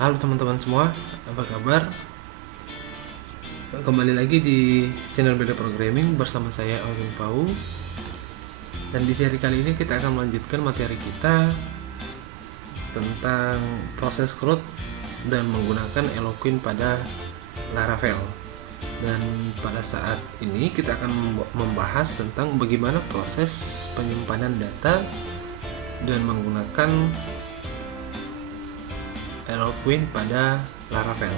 Halo teman-teman semua, apa kabar? Kembali lagi di channel Beda Programming bersama saya Alvin Fau. Dan di seri kali ini kita akan melanjutkan materi kita tentang proses CRUD dan menggunakan Eloquent pada Laravel. Dan pada saat ini kita akan membahas tentang bagaimana proses penyimpanan data dan menggunakan Eloquent pada Laravel.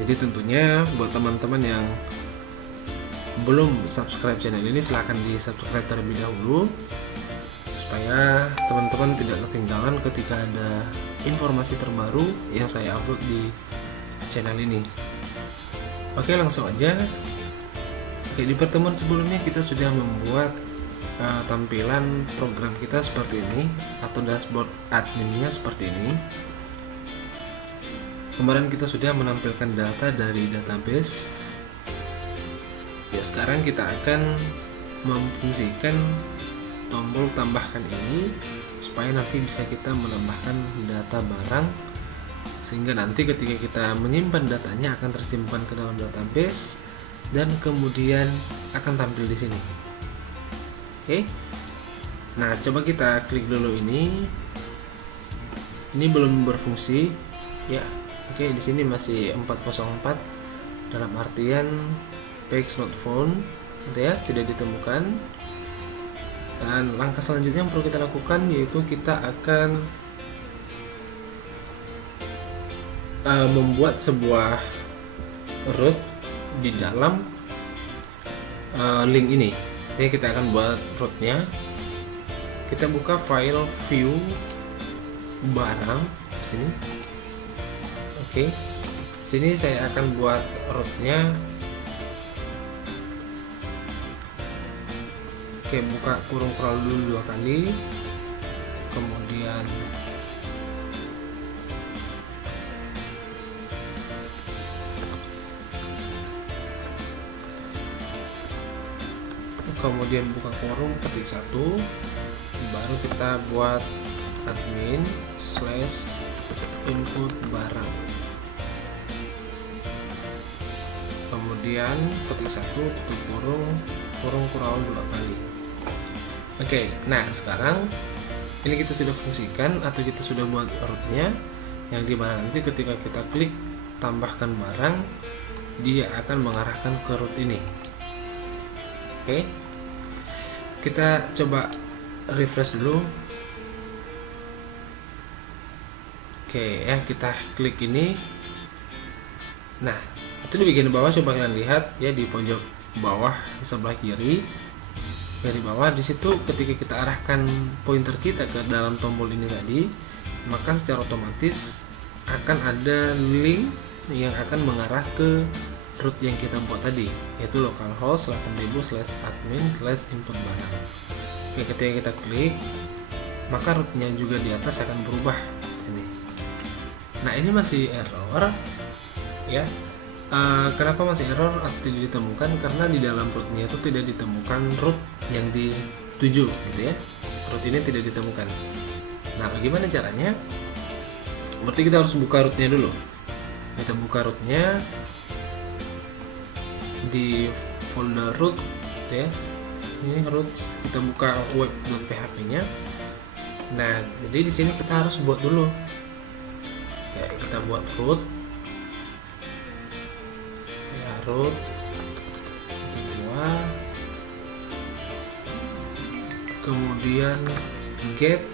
Jadi tentunya buat teman-teman yang belum subscribe channel ini, silahkan di subscribe terlebih dahulu supaya teman-teman tidak ketinggalan ketika ada informasi terbaru yang saya upload di channel ini. Oke, langsung aja. Oke, di pertemuan sebelumnya kita sudah membuat tampilan program kita seperti ini, atau dashboard adminnya seperti ini. Kemarin kita sudah menampilkan data dari database. Ya, sekarang kita akan memfungsikan tombol tambahkan ini supaya nanti bisa kita menambahkan data barang, sehingga nanti ketika kita menyimpan datanya akan tersimpan ke dalam database dan kemudian akan tampil di sini. Oke. Nah, coba kita klik dulu ini. Ini belum berfungsi ya. Oke, di sini masih 404 dalam artian page not found, gitu ya, tidak ditemukan. Dan langkah selanjutnya yang perlu kita lakukan yaitu kita akan membuat sebuah root di dalam link ini. Jadi kita akan buat rootnya. Kita buka file view barang sini. Oke, sini saya akan buat rootnya. Oke, buka kurung crawl dulu 2 kali, kemudian buka kurung, ketik 1, baru kita buat admin / input barang, kemudian ketik 1, tutup kurung crawl 2 kali. Oke, nah sekarang ini kita sudah fungsikan atau kita sudah buat rootnya, yang dimana nanti ketika kita klik tambahkan barang, dia akan mengarahkan ke root ini. Oke, kita coba refresh dulu. Oke ya, kita klik ini. Nah, itu di bagian bawah, coba kalian lihat ya, di pojok bawah di sebelah kiri, dari bawah di situ, ketika kita arahkan pointer kita ke dalam tombol ini tadi, maka secara otomatis akan ada link yang akan mengarah ke root yang kita buat tadi, yaitu localhost 8000/admin/input barang. Oke, ketika kita klik, maka rootnya juga di atas akan berubah ini. Nah, ini masih error ya. Kenapa masih error atau tidak ditemukan? Karena di dalam rootnya itu tidak ditemukan root yang dituju, gitu ya. Root ini tidak ditemukan. Nah, bagaimana caranya? Berarti kita harus buka rootnya dulu. Kita buka rootnya di folder root, ya. Ini root, kita buka web.php-nya. Nah, jadi di sini kita harus buat dulu. Ya, kita buat root. Root 2, kemudian get,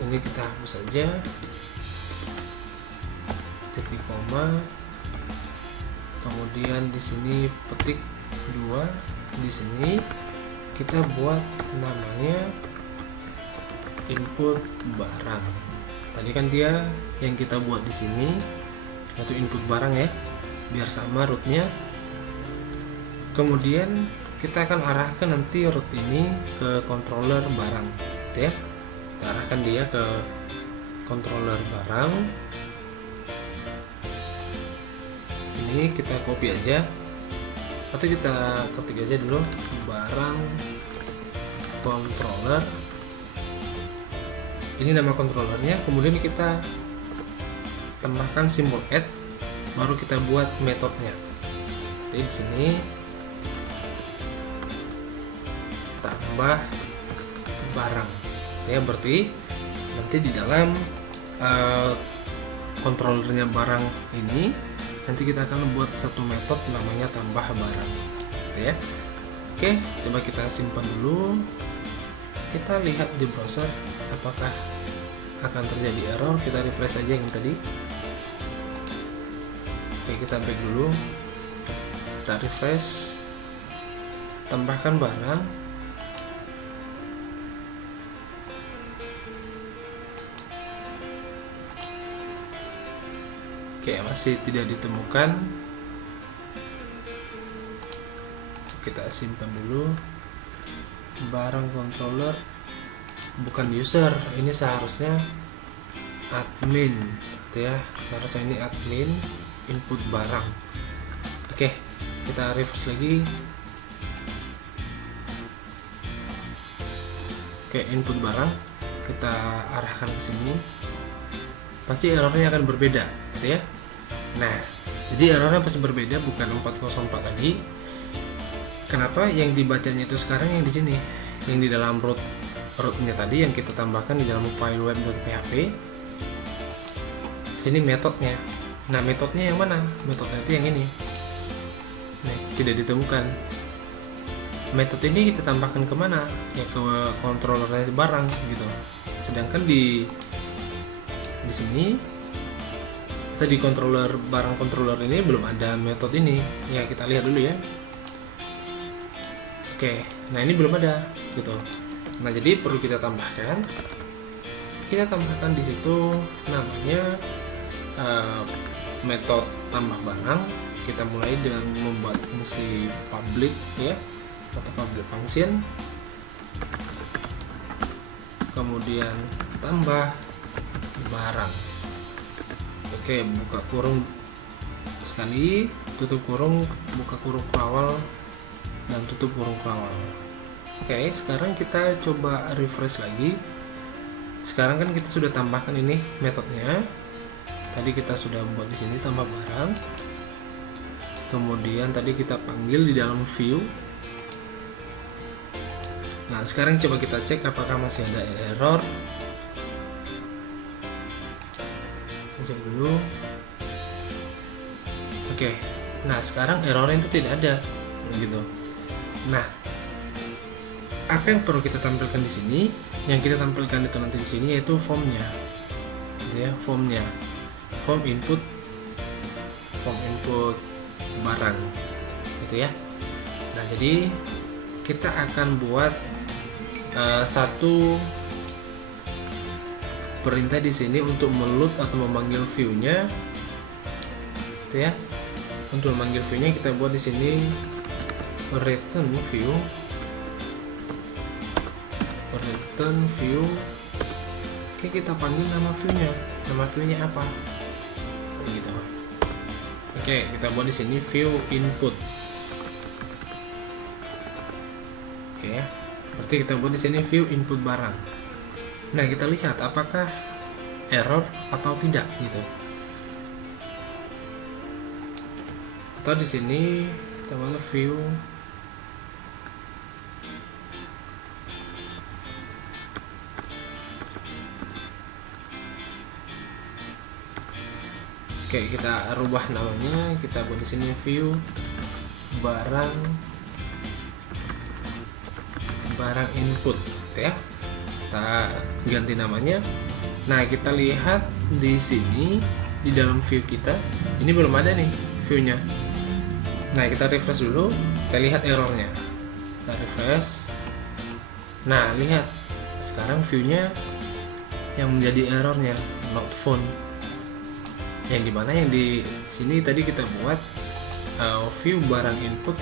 ini kita hapus saja, titik koma, kemudian di sini petik 2, di sini kita buat namanya input barang. Tadi kan dia yang kita buat di sini yaitu input barang ya, biar sama rootnya. Kemudian kita akan arahkan nanti root ini ke controller barang, gitu ya. Kita arahkan dia ke controller barang. Ini kita copy aja atau kita ketik aja dulu barang controller. Ini nama controllernya, kemudian kita tambahkan simbol add, baru kita buat metodenya. Jadi di sini tambah barang ya, berarti nanti di dalam controllernya barang ini nanti kita akan buat satu metode namanya tambah barang ya. Oke, coba kita simpan dulu, kita lihat di browser apakah akan terjadi error. Kita refresh aja yang tadi. Oke, kita back dulu, kita refresh, tambahkan barang. Oke, masih tidak ditemukan. Kita simpan dulu. Barang controller bukan user, ini seharusnya admin gitu ya, seharusnya ini admin input barang. Oke, kita refresh lagi. Oke, input barang kita arahkan ke sini, pasti errornya akan berbeda gitu ya. Nah, jadi errornya pasti berbeda, bukan 404 lagi. Kenapa? Yang dibacanya itu sekarang yang di sini, yang di dalam rootnya tadi yang kita tambahkan di dalam file web.php. Sini metodenya. Nah, metodenya yang mana? Metodenya itu yang ini. Nih, tidak ditemukan. Metode ini kita tambahkan kemana? Ya ke controllernya barang gitu. Sedangkan di sini kita di controller barang controller ini belum ada metode ini. Ya, kita lihat dulu ya. Oke, nah ini belum ada gitu. Nah, jadi perlu kita tambahkan. Kita tambahkan di situ namanya metode tambah barang. Kita mulai dengan membuat fungsi public ya, atau public function. Kemudian tambah barang. Oke, buka kurung sekali, tutup kurung, buka kurung awal, dan tutup kurung awal. Oke, sekarang kita coba refresh lagi. Sekarang kan kita sudah tambahkan ini metodenya. Tadi kita sudah buat di sini tambah barang. Kemudian tadi kita panggil di dalam view. Nah, sekarang coba kita cek apakah masih ada error. Cek dulu. Oke. Nah, sekarang errornya itu tidak ada gitu. Nah, apa yang perlu kita tampilkan di sini? Yang kita tampilkan itu nanti di sini yaitu formnya, gitu ya, formnya, form input barang, gitu ya. Nah, jadi kita akan buat satu perintah di sini untuk meload atau memanggil view-nya, gitu ya. Untuk memanggil view-nya kita buat di sini return view. Oke, kita panggil nama view-nya apa gitu. Oke, kita buat di sini view input. Oke ya, berarti kita buat di sini view input barang. Nah, kita lihat apakah error atau tidak gitu. Atau di sini kita buat view Oke, kita rubah namanya, kita buat di sini view barang input ya. Kita ganti namanya. Nah, kita lihat di sini di dalam view kita ini belum ada nih view-nya. Nah, kita refresh dulu, kita lihat errornya. Kita refresh. Nah, lihat sekarang view-nya yang menjadi errornya not found. Yang dimana yang di sini tadi kita buat view barang input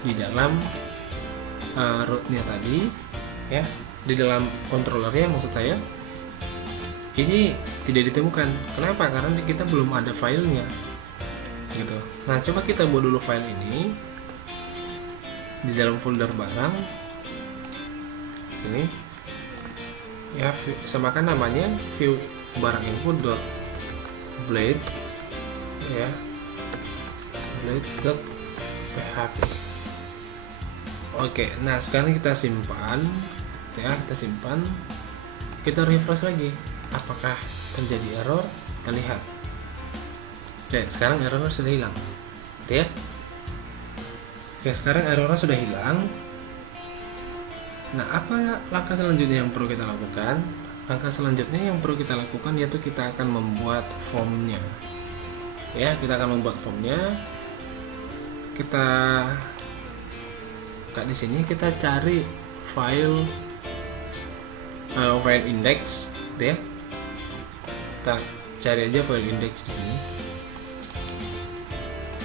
di dalam rootnya tadi ya, di dalam controllernya maksud saya, ini tidak ditemukan. Kenapa? Karena kita belum ada filenya gitu. Nah, coba kita buat dulu file ini di dalam folder barang. ini ya, samakan namanya view barang input dot blade ya, blade dot php. Oke, nah sekarang kita simpan ya, kita refresh lagi, apakah terjadi error? Kita lihat. Oke, sekarang errornya sudah hilang ya. Oke, sekarang errornya sudah hilang. Nah, apa langkah selanjutnya yang perlu kita lakukan? Langkah selanjutnya yang perlu kita lakukan yaitu kita akan membuat formnya ya, kita akan membuat formnya. Kita buka di sini, kita cari file index ya, kita cari aja file index di sini.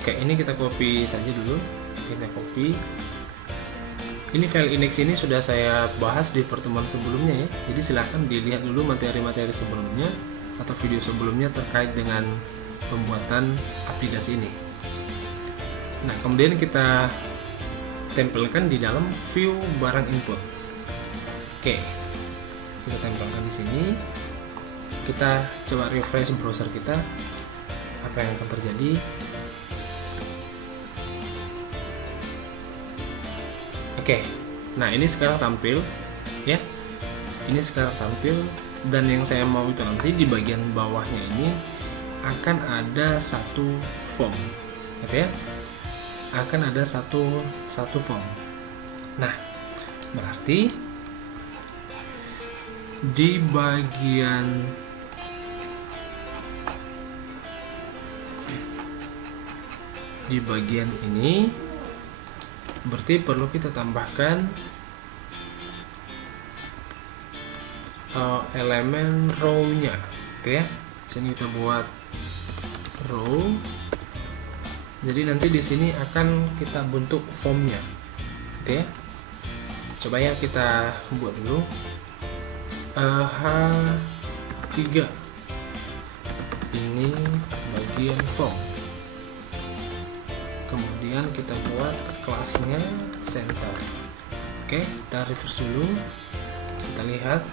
Oke, ini kita copy saja dulu, kita copy. Ini file index ini sudah saya bahas di pertemuan sebelumnya ya, jadi silahkan dilihat dulu materi-materi sebelumnya atau video sebelumnya terkait dengan pembuatan aplikasi ini. Nah, kemudian kita tempelkan di dalam view barang input. Oke, kita tempelkan di sini. Kita coba refresh browser kita, apa yang akan terjadi? Oke, nah ini sekarang tampil ya, ini sekarang tampil, dan yang saya mau itu nanti di bagian bawahnya ini akan ada satu form, gitu ya, akan ada satu form. Nah, berarti di bagian ini berarti perlu kita tambahkan elemen row-nya, gitu ya. Jadi kita buat row. Jadi nanti di sini akan kita bentuk formnya, gitu ya. Coba ya kita buat dulu H3. Ini bagian form. Kemudian kita buat kelasnya center. Oke, kita refresh dulu, kita lihat.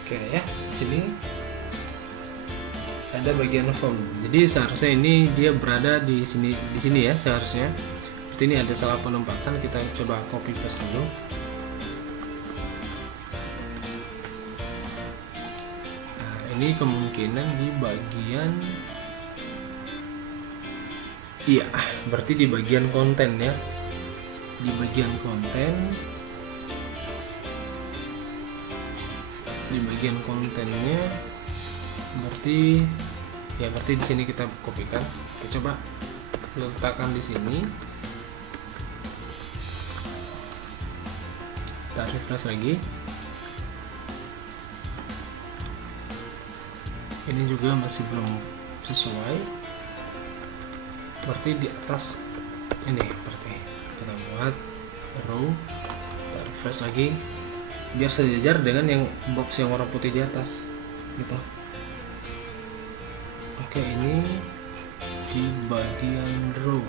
Oke ya, di sini ada bagian form. Jadi seharusnya ini dia berada di sini ya seharusnya. Seperti ini ada salah penempatan, kita coba copy paste dulu. Ini kemungkinan di bagian, iya, berarti di bagian konten ya, di bagian konten, di bagian kontennya, berarti ya, berarti di sini kita kopikan, kita coba letakkan di sini, kita refresh lagi. Ini juga masih belum sesuai, berarti di atas ini, berarti kita buat row, kita refresh lagi biar sejajar dengan yang box yang warna putih di atas gitu. Oke, ini di bagian row.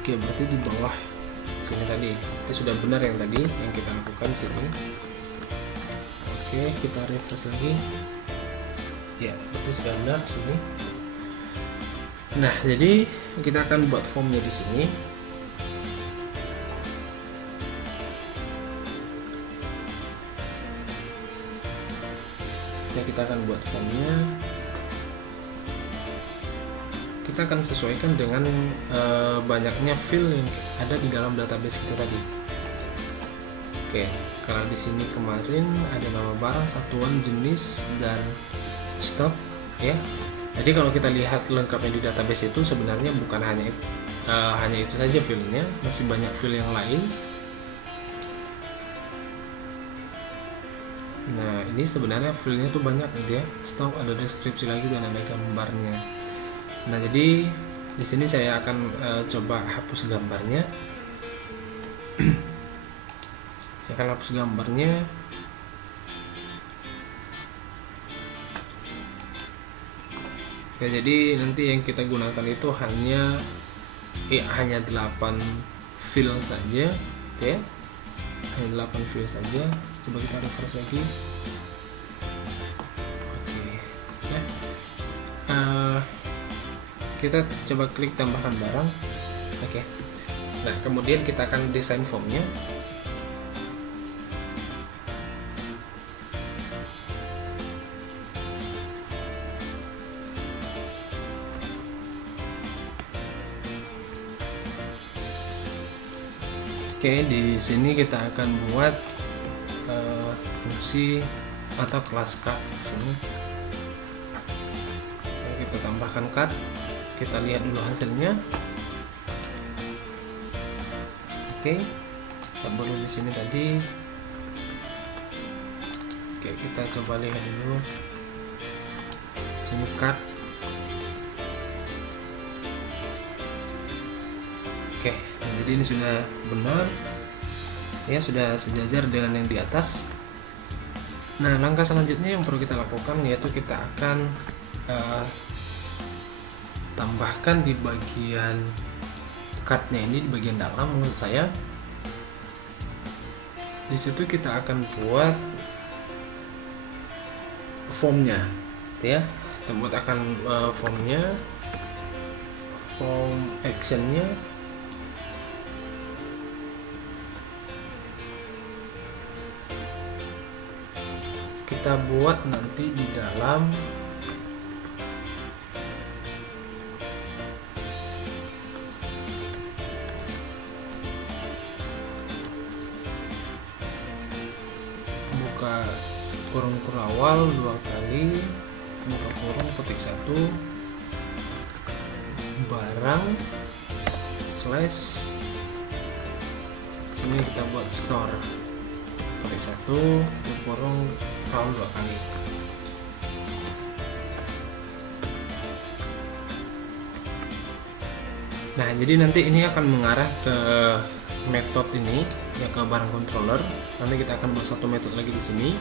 Oke, berarti di bawah sini tadi itu sudah benar yang tadi yang kita lakukan di sini. Oke, kita refresh lagi. Ya, berarti sudah benar sini. Nah, jadi kita akan buat formnya di sini. Ya, kita akan buat formnya. Kita akan sesuaikan dengan banyaknya field yang ada di dalam database kita tadi. Oke, kalau di sini kemarin ada nama barang, satuan, jenis, dan stok ya. Jadi kalau kita lihat lengkapnya di database itu sebenarnya bukan hanya itu saja fieldnya, masih banyak field yang lain. Nah, ini sebenarnya fieldnya tuh banyak gitu ya. Stok, ada deskripsi lagi, dan ada gambarnya. Nah, jadi di sini saya akan coba hapus gambarnya. Saya akan hapus gambarnya. Ya, jadi nanti yang kita gunakan itu hanya 8 fill saja ya, hanya 8 fill saja. Coba kita refresh lagi. Oke ya, kita coba klik tambahkan barang. Oke, nah kemudian kita akan desain formnya. Oke, di sini kita akan buat fungsi atau kelas cut di sini. Oke, kita tambahkan cut. Kita lihat dulu hasilnya. Oke, kita baru di sini tadi. Oke, kita coba lihat dulu. Sini cut. Oke, jadi ini sudah benar ya, sudah sejajar dengan yang di atas. Nah, langkah selanjutnya yang perlu kita lakukan yaitu kita akan tambahkan di bagian cutnya ini, di bagian dalam menurut saya. Di situ kita akan buat formnya ya, kita buat akan formnya, form actionnya. Kita buat nanti di dalam buka kurung awal 2 kali, buka kurung, ketik 1 barang slash, ini kita buat store, ketik 1 kurung awal 2 kali. Nah, jadi nanti ini akan mengarah ke metode ini ya, ke barang controller. Nanti kita akan buat satu metode lagi di sini.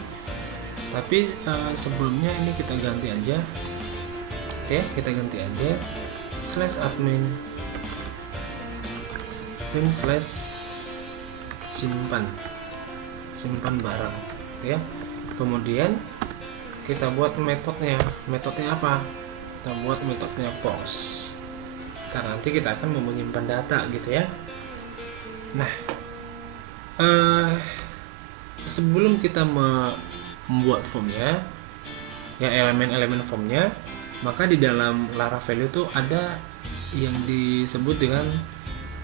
Tapi sebelumnya ini kita ganti aja. Oke, kita ganti aja /admin /, simpan barang ya. Kemudian kita buat metodenya. Metodenya apa? Kita buat metodenya post, karena nanti kita akan menyimpan data gitu ya. Nah, sebelum kita membuat formnya ya, elemen-elemen formnya, maka di dalam Laravel itu ada yang disebut dengan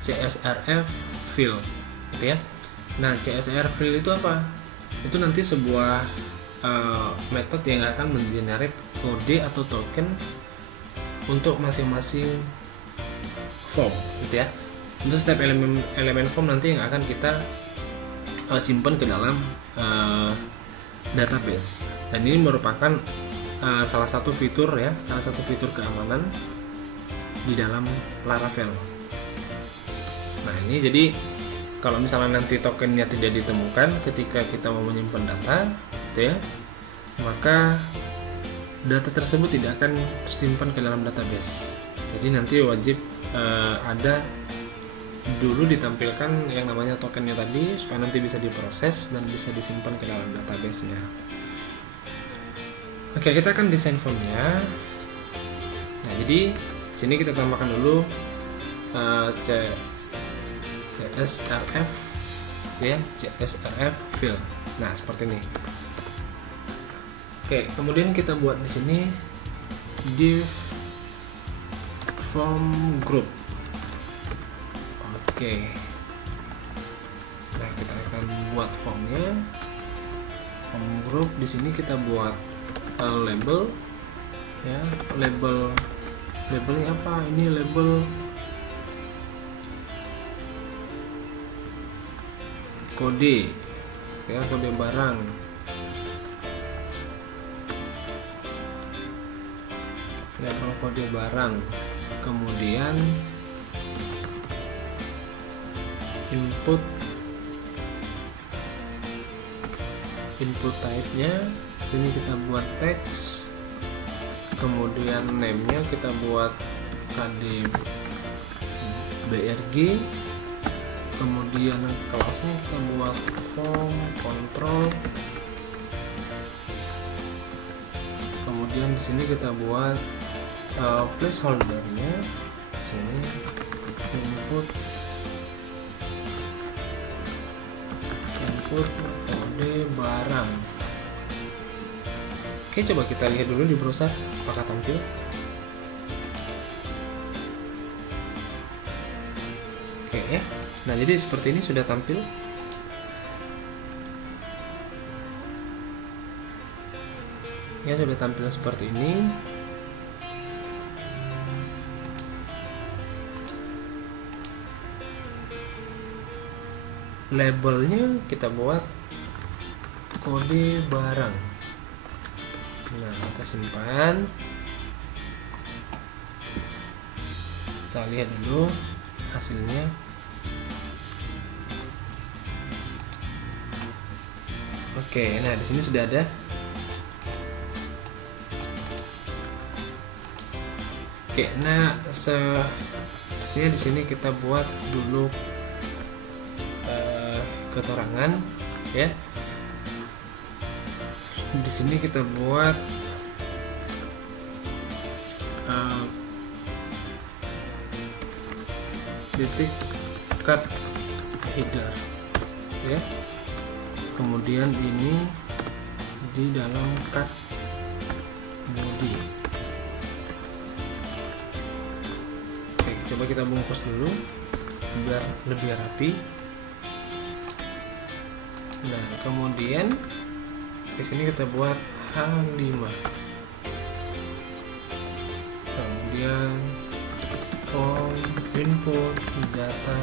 CSRF fill gitu ya. Nah, CSRF fill itu apa? Itu nanti sebuah metode yang akan mengenerate kode atau token untuk masing-masing form gitu ya. Untuk setiap elemen form nanti yang akan kita simpan ke dalam database. Dan ini merupakan salah satu fitur ya, salah satu fitur keamanan di dalam Laravel. Nah, ini jadi kalau misalnya nanti tokennya tidak ditemukan ketika kita mau menyimpan data gitu ya, maka data tersebut tidak akan tersimpan ke dalam database. Jadi nanti wajib ada dulu ditampilkan yang namanya tokennya tadi, supaya nanti bisa diproses dan bisa disimpan ke dalam database-nya. Oke, kita akan desain formnya. Nah, jadi sini kita tambahkan dulu CSRF ya, CSRF fill. Nah, seperti ini. Oke, kemudian kita buat di sini div form group. Oke. Nah, kita akan buat formnya, form group. Di sini kita buat label ya, labelnya apa? Ini label kode ya, kode barang. Label kode barang. Kemudian input type-nya sini kita buat teks kemudian name-nya kita buat KD BRG, kemudian kelasnya kita buat form control, kemudian di sini kita buat placeholdernya, sini input kode barang. Oke, coba kita lihat dulu di browser apakah tampil. Oke ya, nah jadi seperti ini sudah tampil. Ya, sudah tampil seperti ini. Labelnya kita buat kode barang. Nah, kita simpan, kita lihat dulu hasilnya. Oke, nah di sini sudah ada. Oke, nah di sini kita buat dulu keterangan ya. Di sini kita buat titik cut header ya, kemudian ini di dalam cut body. Oke, coba kita bungkus dulu biar lebih rapi. Nah, kemudian di sini kita buat H5, kemudian form input data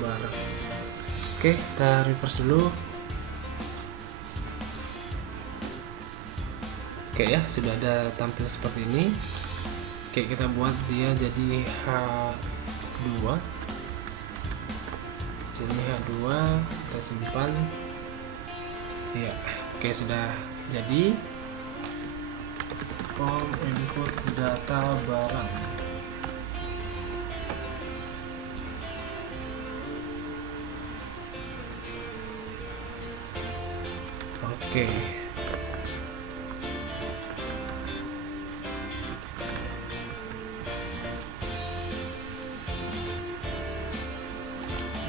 barang. Oke, kita reverse dulu. Oke ya, sudah ada tampil seperti ini. Oke, kita buat dia jadi H2. Sini H2, kita simpan. Ya, oke, sudah jadi form input data barang. Oke.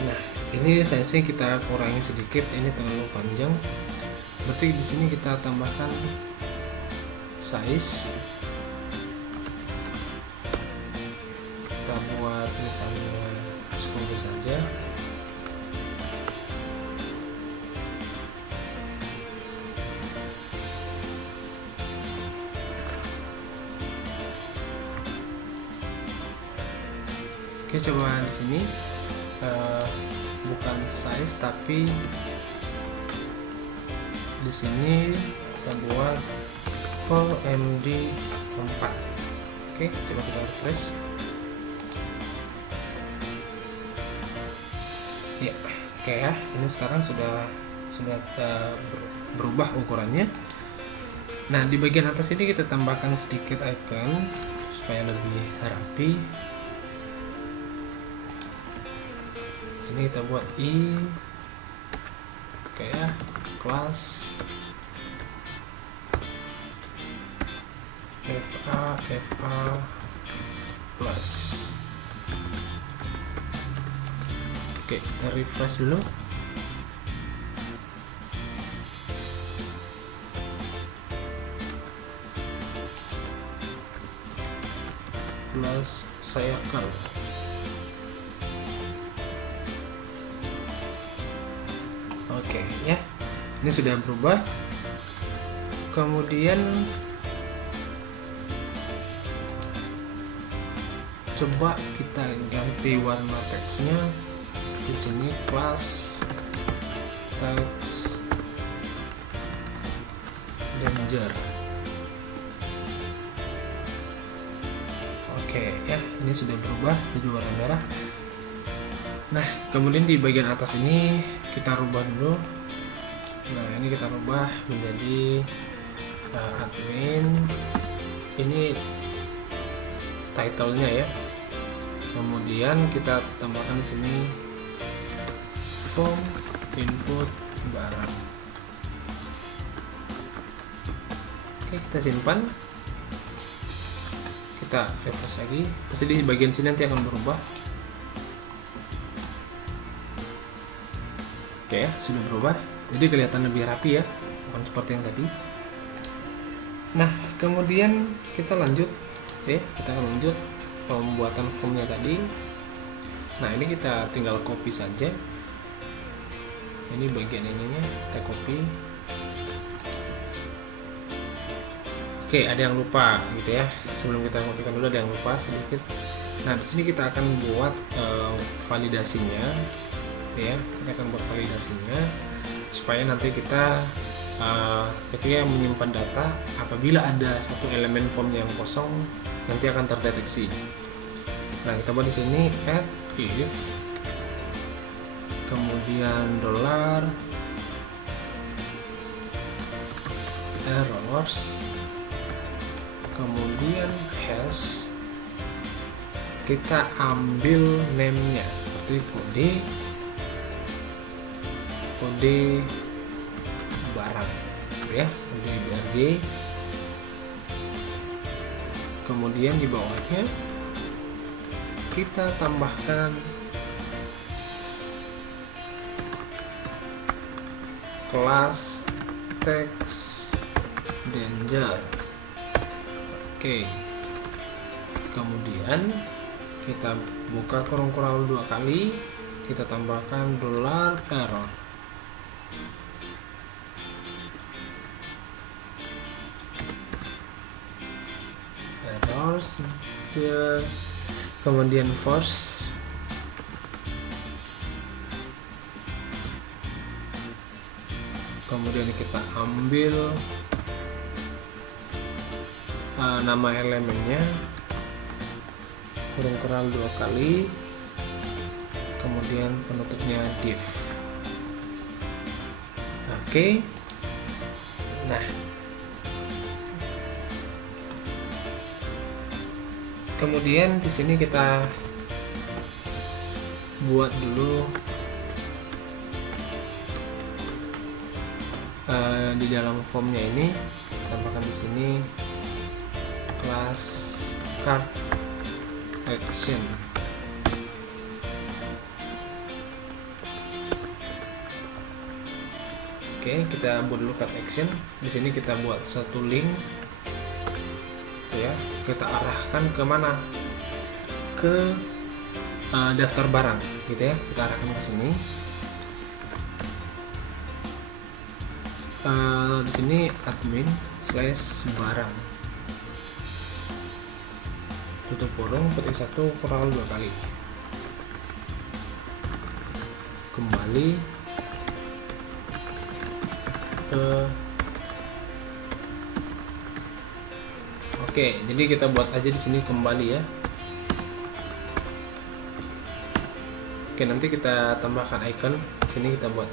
Nah, ini size-nya kita kurangi sedikit, ini terlalu panjang. Berarti di sini kita tambahkan size. Kita buat misalnya 10 saja. Oke, coba di sini bukan size tapi di sini kita buat full MD 4. Oke, coba kita refresh. Ya, oke ya, ini sekarang sudah berubah ukurannya. Nah, di bagian atas ini kita tambahkan sedikit icon supaya lebih rapi. Sini kita buat i, oke ya, kelas FA plus. Oke, kita refresh dulu. Plus circle. Oke ya, ini sudah berubah. Kemudian coba kita ganti warna teksnya. Di sini plus text danger. Oke ya, ini sudah berubah jadi warna merah. Nah, kemudian di bagian atas ini kita rubah dulu. Nah, ini kita rubah menjadi admin ini title-nya ya. Kemudian kita tambahkan di sini form input barang. Oke, kita simpan, kita refresh lagi. Pasti di bagian sini nanti akan berubah. Oke ya, sudah berubah, jadi kelihatan lebih rapi ya, bukan seperti yang tadi. Nah, kemudian kita lanjut ya, kita akan lanjut pembuatan formnya tadi. Nah, ini kita tinggal copy saja. Ini bagian ininya kita copy. Oke, ada yang lupa gitu ya. Sebelum kita copykan dulu, ada yang lupa sedikit. Nah, di sini kita akan buat validasinya ya. Kita akan buat validasinya supaya nanti kita ketika menyimpan data, apabila ada satu elemen form yang kosong nanti akan terdeteksi. Nah, kita buat di sini add if, kemudian dollar errors, kemudian hash, kita ambil name-nya seperti kode barang ya, kode BRG. Kemudian di bawahnya kita tambahkan kelas text danger. Oke, kemudian kita buka kurung kurang 2 kali, kita tambahkan dollar error. Errors, kemudian force, kemudian kita ambil nama elemennya, kurung kurang 2 kali, kemudian penutupnya div. Oke. Nah, kemudian di sini kita buat dulu di dalam formnya ini, tambahkan di sini kelas card action. Oke, kita buat dulu card action. Di sini kita buat satu link ya, kita arahkan ke mana, ke daftar barang gitu ya, kita arahkan ke sini. Di sini admin slash barang, tutup kurung, petik 1 kurang 2 kali, kembali ke. Oke, jadi kita buat aja di sini kembali ya. Oke, nanti kita tambahkan icon. Sini kita buat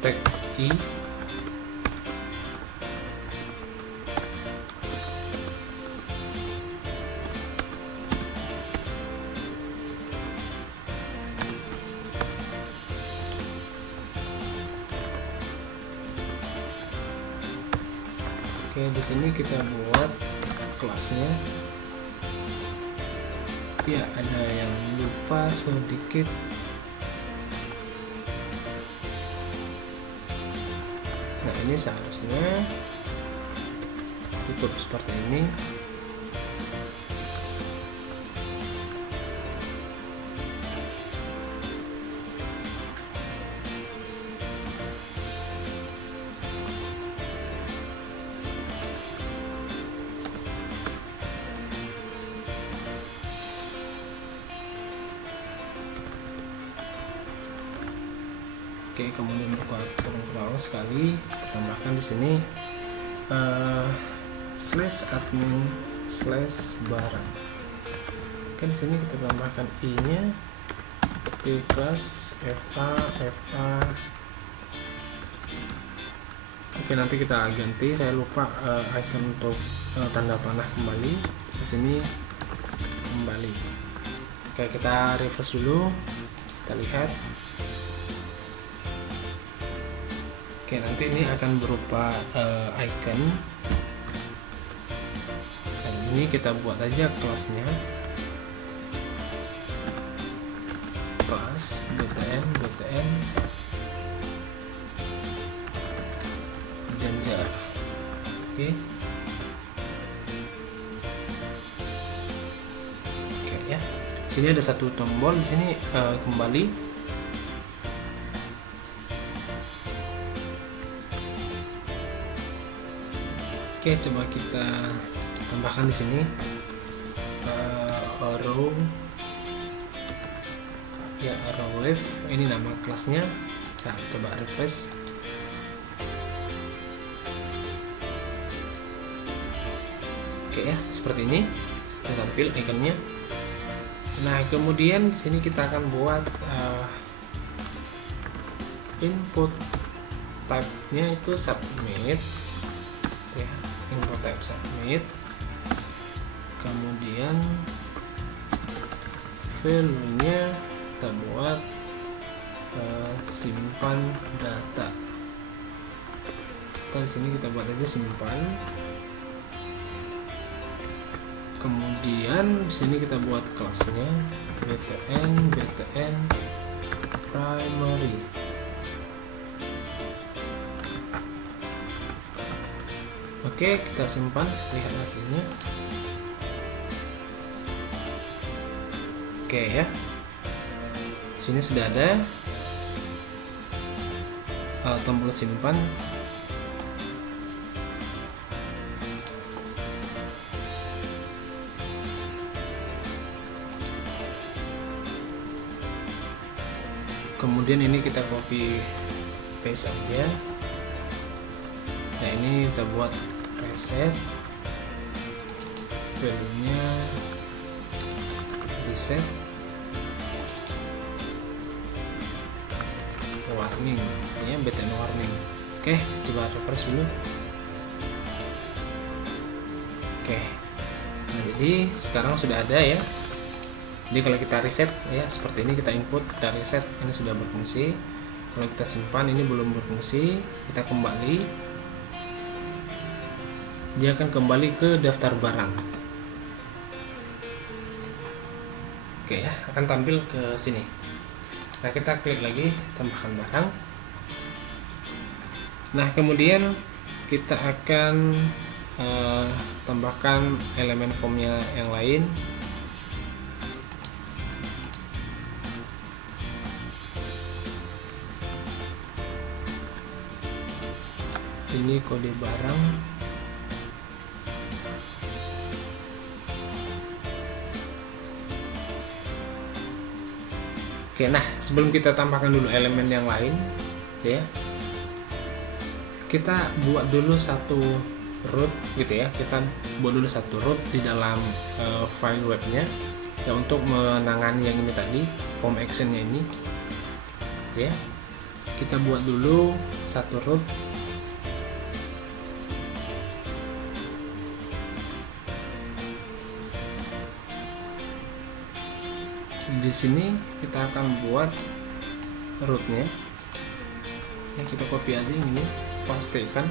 tag i. Oke, di sini kita buat kelasnya. Ya, ada yang lupa sedikit. Nah, ini seharusnya tutup seperti ini. Oke, kemudian buka kurung sekali, tambahkan di sini slash admin slash barang. Oke, di sini kita tambahkan i-nya, i class fa. Oke, nanti kita ganti. Saya lupa icon untuk tanda panah kembali. Di sini kembali. Oke, kita refresh dulu. Kita lihat. Oke, nanti ini akan berupa icon. Dan ini kita buat aja kelasnya. Kelas btn Janjar. Oke. Oke ya. Sini ada satu tombol, di sini kembali. Oke, coba kita tambahkan di sini arrow ya, arrow wave. Ini nama kelasnya. Nah, coba refresh. Oke ya, seperti ini tampil ikonnya. Nah, kemudian di sini kita akan buat input type-nya itu submit ya, input type submit. Kemudian value-nya kita buat simpan data. Di sini kita buat aja simpan. Kemudian di sini kita buat kelasnya btn primary. Oke, kita simpan, lihat hasilnya. Oke ya, sini sudah ada tombol simpan. Kemudian ini kita copy paste aja. Nah, ini kita buat reset, value-nya reset, warning, ini btn warning. Oke, coba refresh dulu. Oke, nah jadi sekarang sudah ada ya. Jadi kalau kita reset ya seperti ini, kita input, kita reset, ini sudah berfungsi. Kalau kita simpan ini belum berfungsi, kita kembali, dia akan kembali ke daftar barang. Oke ya, akan tampil ke sini. Nah, kita klik lagi tambahkan barang. Nah, kemudian kita akan tambahkan elemen formnya yang lain. Ini kode barang. Oke, nah sebelum kita tambahkan dulu elemen yang lain ya, kita buat dulu satu root gitu ya. Kita buat dulu satu root di dalam file webnya ya, untuk menangani yang ini tadi, form actionnya ini ya. Kita buat dulu satu root. Di sini kita akan buat rootnya ya, kita copy aja ini, pastikan.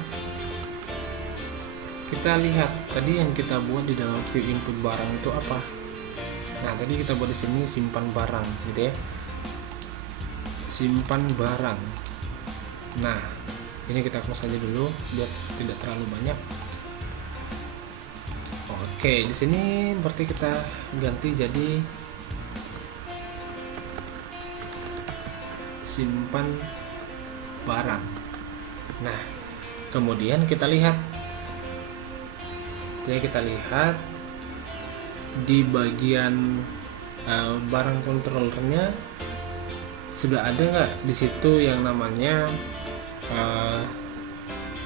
Kita lihat tadi yang kita buat di dalam view input barang itu apa. Nah, tadi kita buat di sini simpan barang gitu ya, simpan barang. Nah, ini kita close aja dulu biar tidak terlalu banyak. Oke, di sini berarti kita ganti jadi simpan barang. Nah, kemudian kita lihat ya, kita lihat di bagian barang controllernya sudah ada nggak di situ yang namanya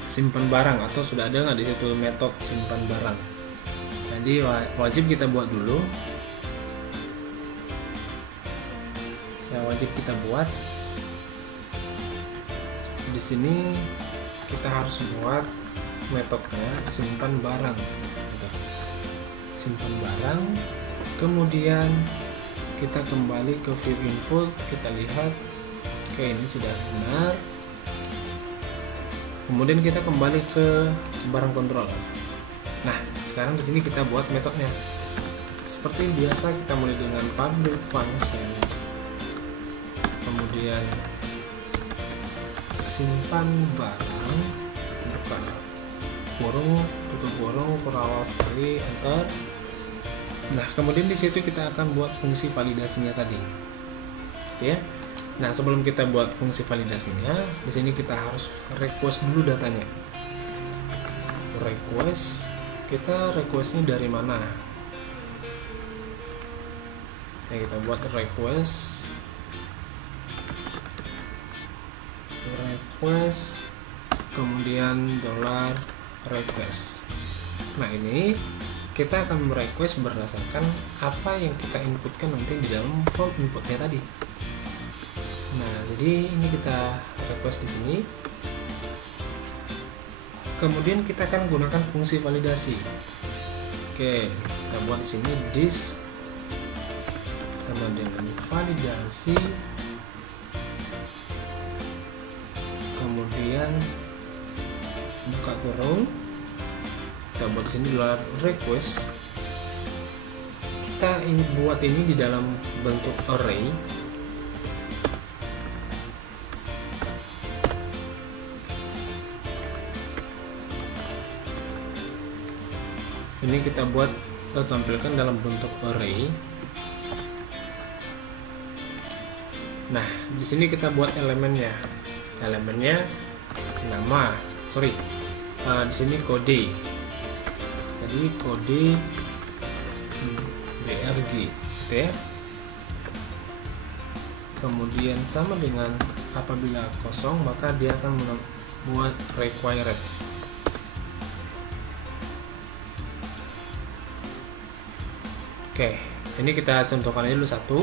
simpan barang, atau sudah ada nggak di situ metode simpan barang. Jadi wajib kita buat dulu ya, wajib kita buat di sini. kita harus buat metodenya simpan barang. Simpan barang, kemudian kita kembali ke view input, kita lihat oke ini sudah benar. Kemudian kita kembali ke barang control. Nah, sekarang di sini kita buat metodenya. Seperti biasa kita mulai dengan public function. Kemudian simpan barang, buka kurung, tutup kurung, awal sekali, enter. Nah, kemudian di situ kita akan buat fungsi validasinya tadi. Oke ya. Nah, sebelum kita buat fungsi validasinya, di sini kita harus request dulu datanya. Request, kita requestnya dari mana? Ya, kita buat request, kemudian $request. Nah, ini kita akan merequest berdasarkan apa yang kita inputkan nanti di dalam form inputnya tadi. Nah, jadi ini kita request di sini. Kemudian kita akan gunakan fungsi validasi. Oke, kita buat di sini this sama dengan validasi. Kemudian buka kurung, kita buat di sini $request. Kita buat ini di dalam bentuk array. Ini kita buat tampilkan dalam bentuk array. Nah, di sini kita buat elemennya. Elemennya nama, di sini kode. Jadi kode brg, oke. Kemudian sama dengan apabila kosong maka dia akan membuat required. Oke, ini kita contohkan aja dulu satu.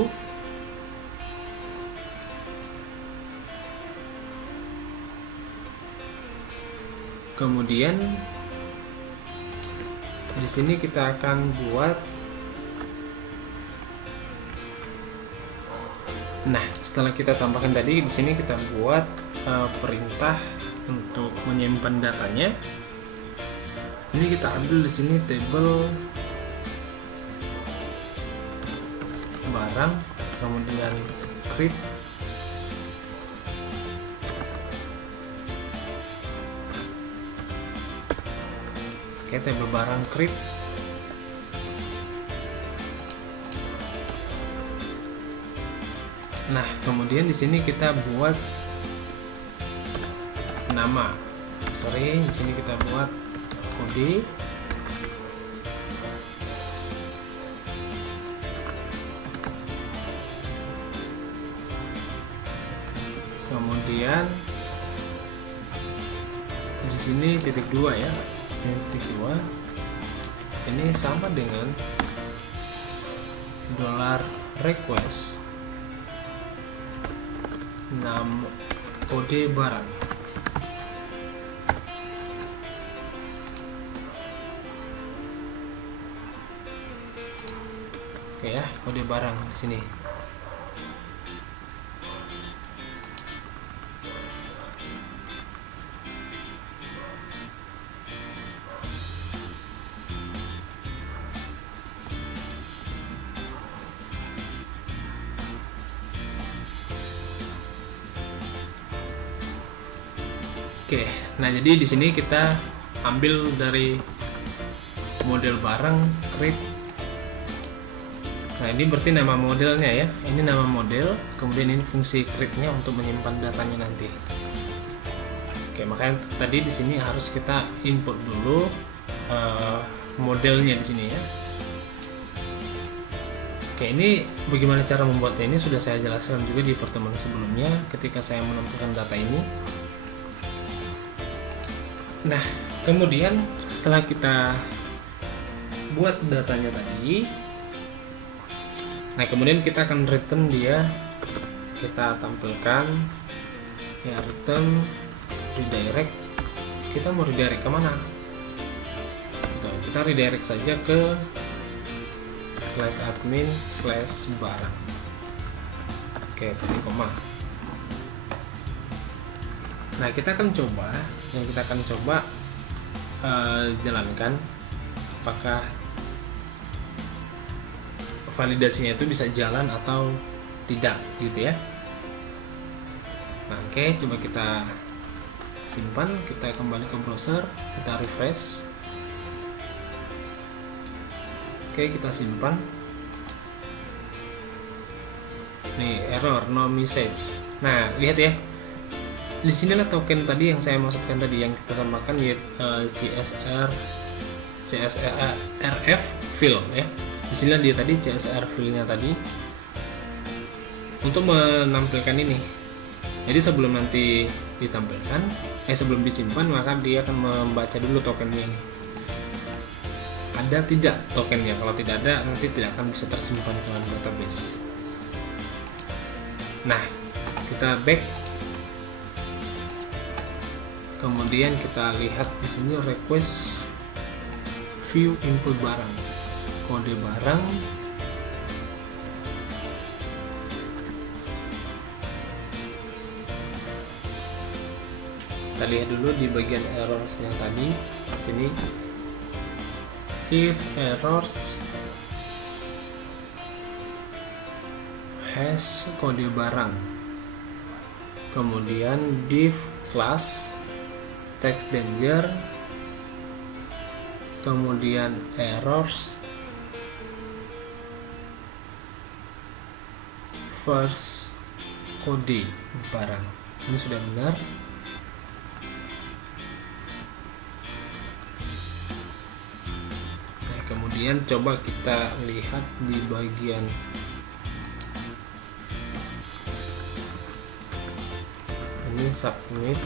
Kemudian di sini kita akan buat. Nah, setelah kita tambahkan tadi, di sini kita buat perintah untuk menyimpan datanya. Ini kita ambil di sini table barang, kemudian create. Oke, table barang create. Nah, kemudian di sini kita buat nama. Di sini kita buat kode. Kemudian di sini titik 2 ya. Ini titik 2. Ini sama dengan $request nama kode barang. Oke ya, kode barang di sini. Oke, nah jadi di sini kita ambil dari model barang create. Nah, ini berarti nama modelnya ya. Ini nama model, kemudian ini fungsi create-nya untuk menyimpan datanya nanti. Oke, makanya tadi di sini harus kita input dulu modelnya di sini ya. Oke, ini bagaimana cara membuatnya ini sudah saya jelaskan juga di pertemuan sebelumnya ketika saya menentukan data ini. Nah, kemudian setelah kita buat datanya tadi, nah kemudian kita akan return dia. Kita tampilkan ya return redirect kita mau redirect kemana? Tuh, kita redirect saja ke /admin/barang. Oke, titik koma. Nah, kita akan coba jalankan apakah validasinya itu bisa jalan atau tidak gitu ya. Nah, oke, coba kita simpan, kita kembali ke browser, kita refresh. Oke, kita simpan. Nih, error no message. Nah, lihat ya, di sinilah token tadi yang saya maksudkan tadi, yang kita tambahkan ya, CSRF fill ya. Di sini dia tadi CSR fill-nya tadi untuk menampilkan ini. Jadi sebelum nanti ditampilkan, sebelum disimpan, maka dia akan membaca dulu tokennya ini. Ada tidak tokennya? Kalau tidak ada, nanti tidak akan bisa tersimpan ke dalam database. Nah, kita back. Kemudian kita lihat di sini request view input barang, kode barang. Kita lihat dulu di bagian errors-nya tadi. Sini if errors has kode barang, kemudian div class text danger, kemudian errors first kode barang. Ini sudah benar. Nah, kemudian coba kita lihat di bagian ini submit.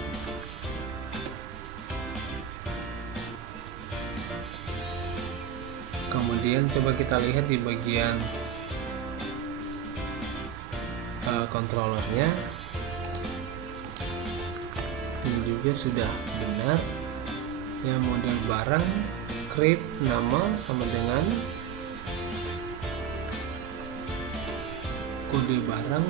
Kemudian coba kita lihat di bagian controllernya, ini juga sudah benar ya. Model barang create nama sama dengan kode barang,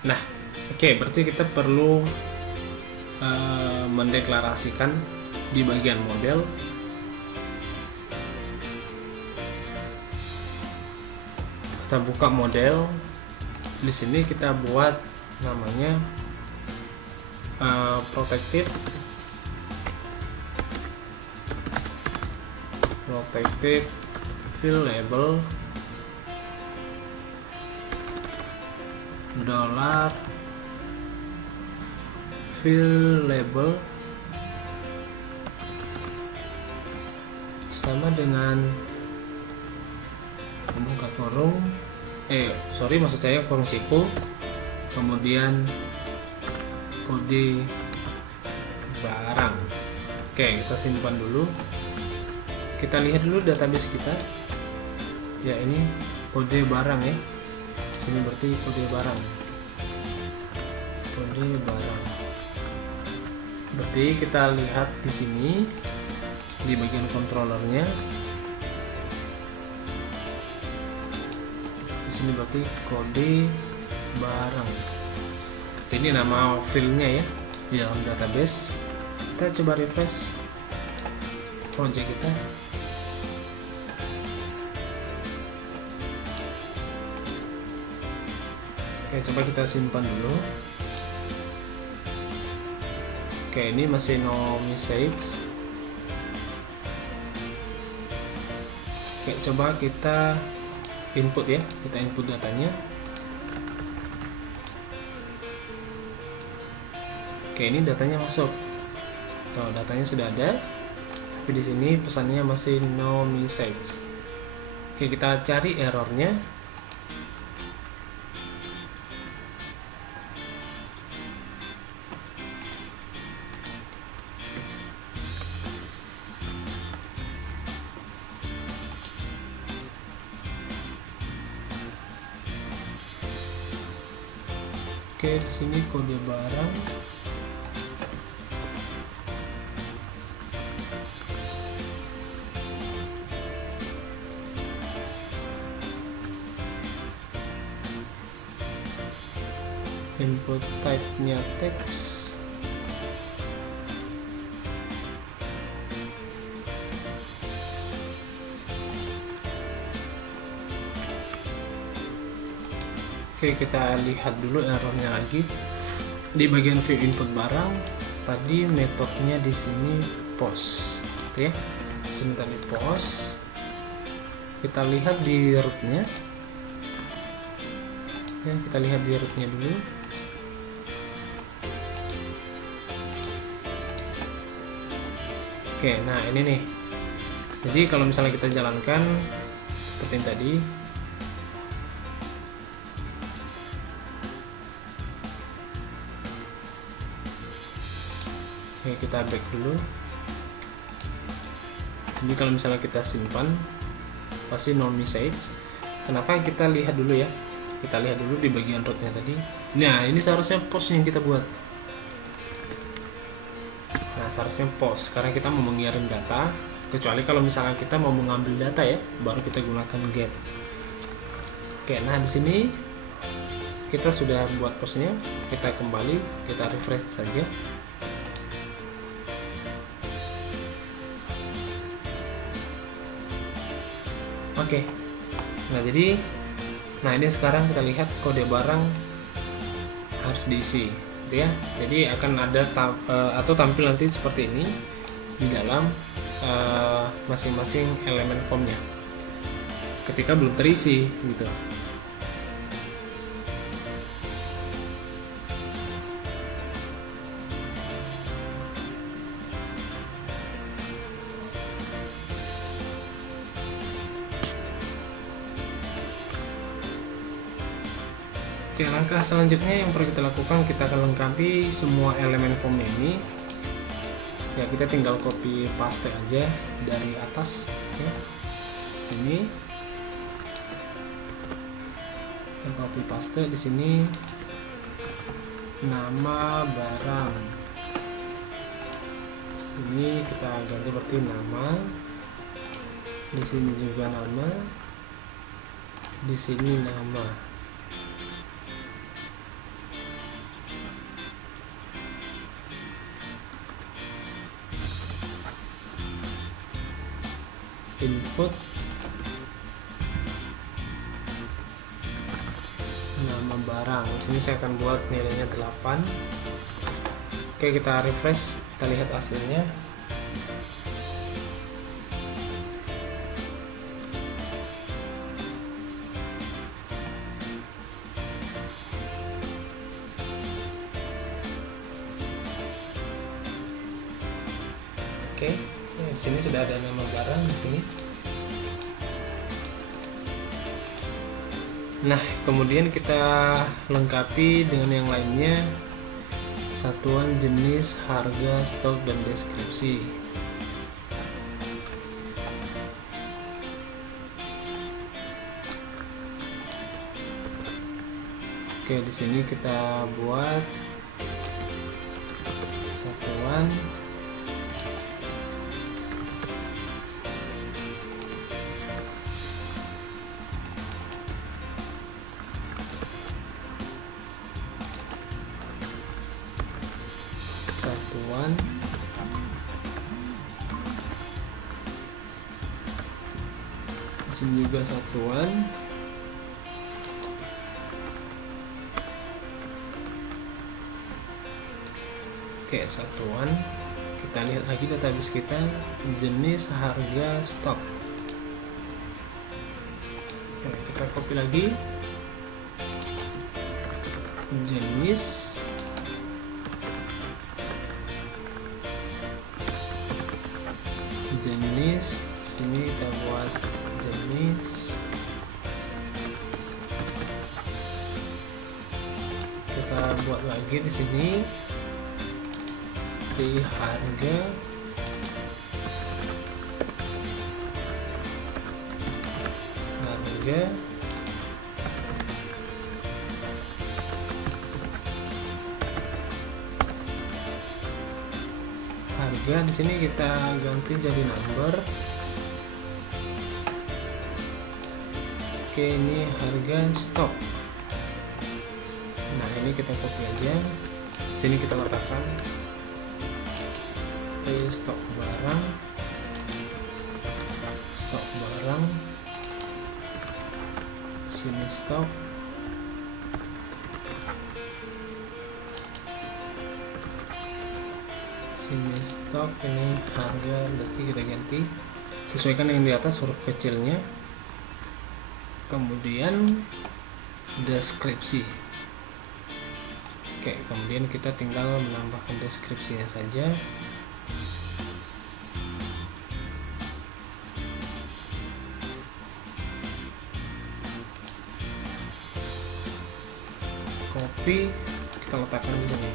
nah oke, berarti kita perlu mendeklarasikan di bagian model. Kita buka model, di sini kita buat namanya protected fill label dollar fill label sama dengan buka kurung maksud saya kurung siku, kemudian kode barang. Oke, kita simpan dulu, kita lihat dulu database kita ya. Ini kode barang ya, ini berarti kode barang, berarti kita lihat di sini di bagian controllernya. Di sini berarti kode barang. Ini nama filenya ya di dalam database. Kita coba refresh project kita. Oke, coba kita simpan dulu. Oke, ini masih no message. Oke, coba kita input ya, kita input datanya. Oke, ini datanya masuk. Tuh, datanya sudah ada, tapi di sini pesannya masih no message. Oke, kita cari errornya. Oke, di sini kode barang. Input type-nya teks. Oke, kita lihat dulu errornya lagi. Di bagian view input barang, tadi metodenya di sini post. Oke, di sini tadi post. Kita lihat di rootnya. Ya, kita lihat di rootnya dulu. Oke, nah ini nih. Jadi kalau misalnya kita jalankan seperti yang tadi, oke, kita back dulu. Jadi kalau misalnya kita simpan pasti no message. Kenapa? Kita lihat dulu ya. Kita lihat dulu di bagian rootnya tadi. Nah, ini seharusnya post yang kita buat. Nah, seharusnya post karena kita mau mengirim data. Kecuali kalau misalnya kita mau mengambil data ya, baru kita gunakan get. Oke, nah di sini kita sudah buat postnya. Kita kembali, kita refresh saja. Oke, nah jadi, nah ini sekarang kita lihat kode barang harus diisi, gitu ya. Jadi akan ada atau tampil nanti seperti ini di dalam masing-masing elemen formnya. Ketika belum terisi, gitu. Oke, langkah selanjutnya yang perlu kita lakukan, kita akan lengkapi semua elemen formnya ini. Ya, kita tinggal copy paste aja dari atas ya. Sini kita copy paste di sini nama barang. Sini kita ganti seperti nama. Di sini juga nama. Di sini nama. Input nama barang. Di sini saya akan buat nilainya 8. Oke, kita refresh, kita lihat hasilnya. Oke, di sini sudah ada nama barang di sini. Nah, kemudian kita lengkapi dengan yang lainnya, satuan jenis, harga, stok, dan deskripsi. Oke, di sini kita buat satuan di sini juga satuan. Oke, satuan. Kita lihat lagi database kita, jenis, harga, stok. Oke, kita copy lagi, jenis, sini kita buat jenis, kita buat lagi di sini di harga, harga di sini kita ganti jadi number. Oke, ini harga stok. Nah, ini kita copy aja. Sini kita letakkan stok barang, sini stok, sini stok, ini harga, berarti kita ganti sesuaikan dengan di atas huruf kecilnya. Kemudian deskripsi. Oke, kemudian kita tinggal menambahkan deskripsinya saja. Copy, kita letakkan di sini.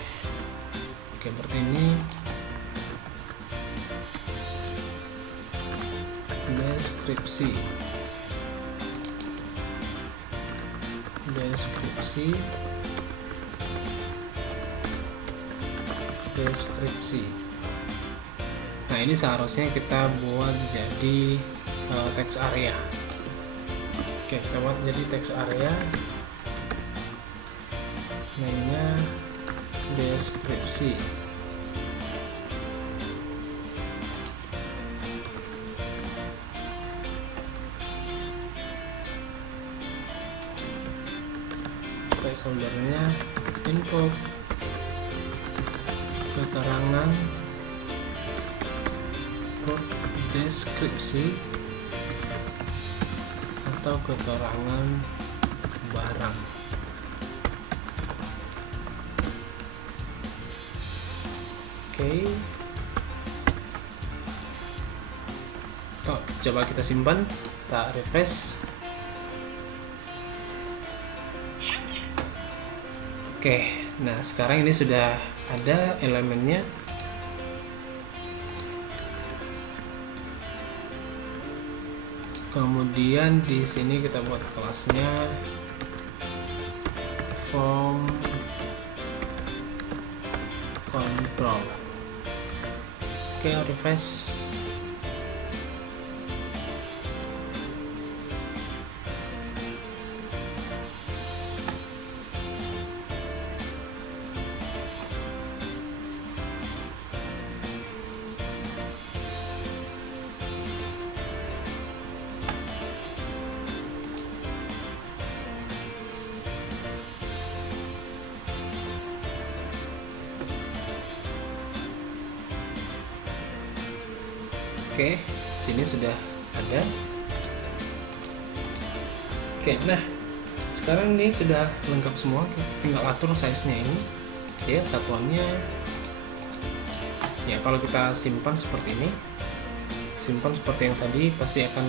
Oke, berarti ini deskripsi, nah ini seharusnya kita buat jadi text area. Oke, kita buat jadi text area, namanya deskripsi. Placeholdernya info, keterangan, deskripsi, atau keterangan barang. Oke, coba kita simpan, kita refresh. Oke, nah sekarang ini sudah ada elemennya. Kemudian di sini kita buat kelasnya form control. Oke, refresh. Oke, sini sudah ada. Oke, nah sekarang ini sudah lengkap semua. Tinggal atur size-nya ini, ya, satuannya. Ya, kalau kita simpan seperti ini, simpan seperti yang tadi, pasti akan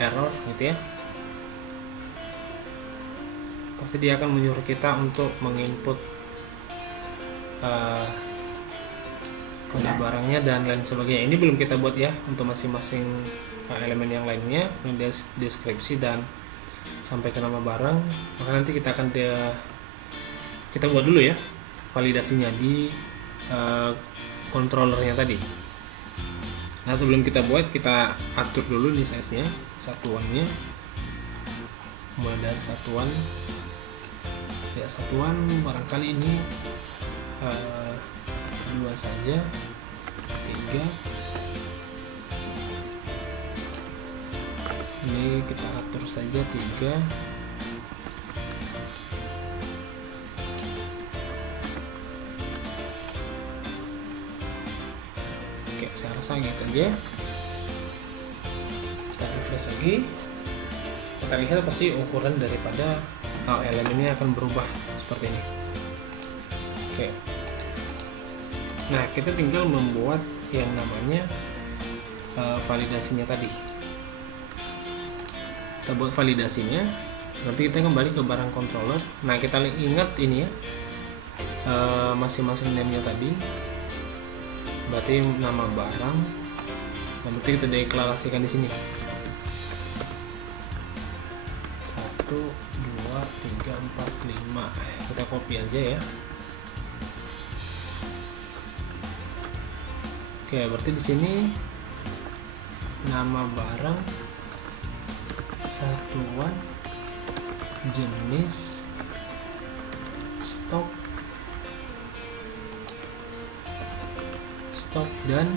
error gitu ya. Pasti dia akan menyuruh kita untuk menginput kode barangnya dan lain sebagainya. Ini belum kita buat ya untuk masing-masing elemen yang lainnya, deskripsi dan sampai ke nama barang. Maka nanti kita akan kita buat dulu ya validasinya di controllernya tadi. Nah, sebelum kita buat, kita atur dulu nih size-nya, satuannya. Mulai dari satuan, ya satuan barangkali ini 2 saja, 3. Ini kita atur saja 3. Oke, saya rasa gitu aja. Kita refresh lagi. Kita lihat pasti ukuran daripada elemennya akan berubah seperti ini. Oke. Nah, kita tinggal membuat yang namanya validasinya tadi. Kita buat validasinya, nanti kita kembali ke barang controller. Nah, kita ingat ini ya, masing-masing name-nya tadi, berarti nama barang, dan nanti kita deklarasikan di sini. 1, 2, 3, 4, 5. Kita copy aja ya. Oke, berarti di sini nama barang, satuan, jenis, stok, dan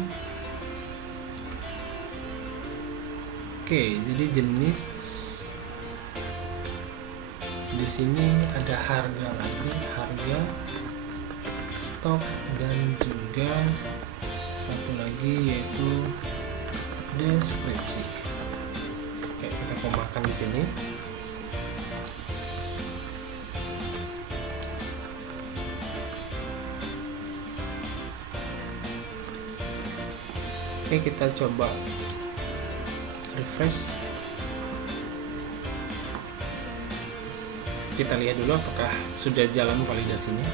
oke, jadi jenis di sini ada harga lagi, harga, stok, dan juga satu lagi yaitu deskripsi. Oke, kita komakan di sini. Oke, kita coba refresh. Kita lihat dulu apakah sudah jalan validasinya.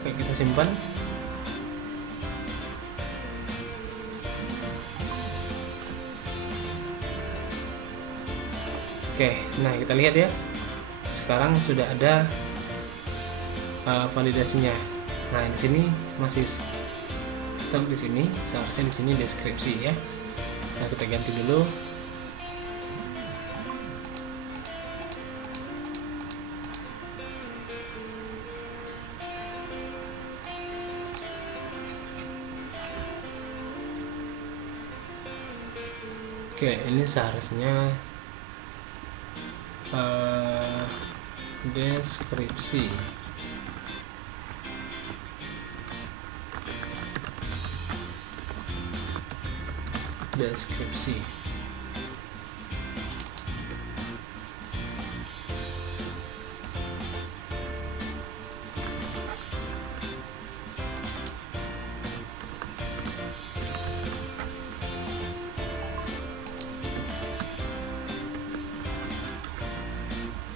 Oke, kita simpan. Oke, nah kita lihat ya. Sekarang sudah ada validasinya. Nah, di sini masih stok di sini, seharusnya di sini deskripsi ya. Nah, kita ganti dulu. Oke, ini seharusnya deskripsi.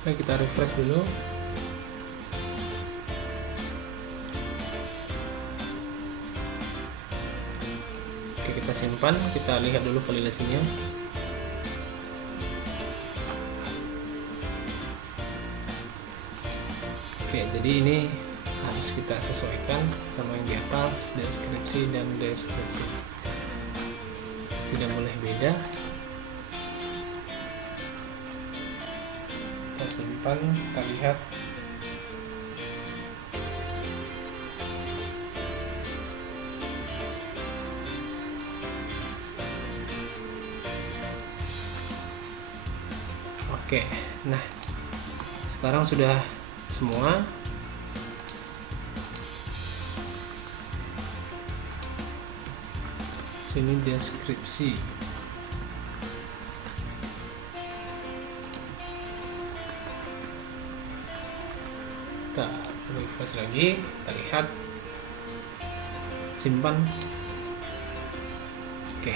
Oke, kita refresh dulu. Oke, kita simpan, kita lihat dulu validasinya. Oke, jadi ini harus kita sesuaikan sama yang di atas, deskripsi dan deskripsi. Tidak boleh beda. Kita simpan, kita lihat. Oke, nah sekarang sudah semua. Sini deskripsi. Kita refresh lagi, kita lihat, simpan. Oke,